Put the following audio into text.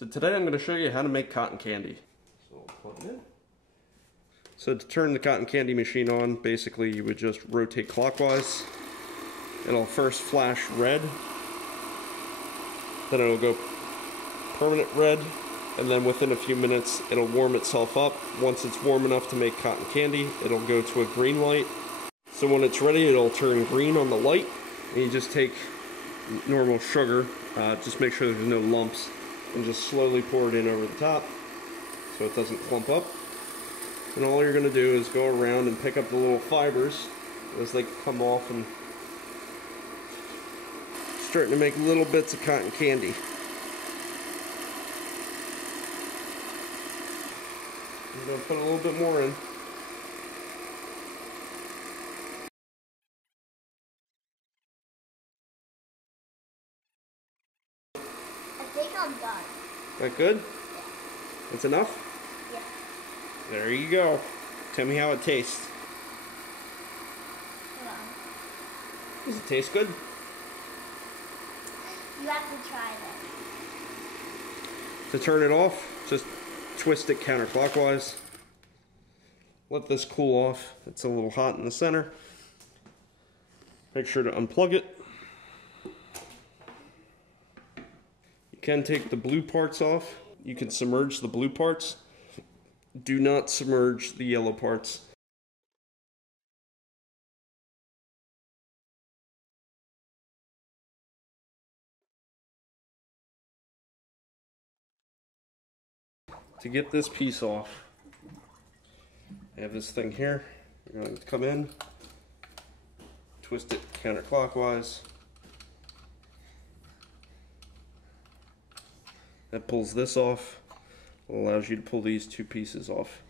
So today I'm going to show you how to make cotton candy. So I'll plug it in. So to turn the cotton candy machine on, basically you would just rotate clockwise. It'll first flash red, then it'll go permanent red, and then within a few minutes it'll warm itself up. Once it's warm enough to make cotton candy, it'll go to a green light. So when it's ready, it'll turn green on the light, and you just take normal sugar, just make sure there's no lumps, and just slowly pour it in over the top so it doesn't clump up. And all you're going to do is go around and pick up the little fibers as they come off, and starting to make little bits of cotton candy. I'm going to put a little bit more in. I think I'm done. That good? Yeah. That's enough? Yeah. There you go. Tell me how it tastes. Hold on. Does it taste good? You have to try this. To turn it off, just twist it counterclockwise. Let this cool off. It's a little hot in the center. Make sure to unplug it. You can take the blue parts off. You can submerge the blue parts. Do not submerge the yellow parts. To get this piece off, I have this thing here. You're going to come in, twist it counterclockwise. That pulls this off. It allows you to pull these two pieces off.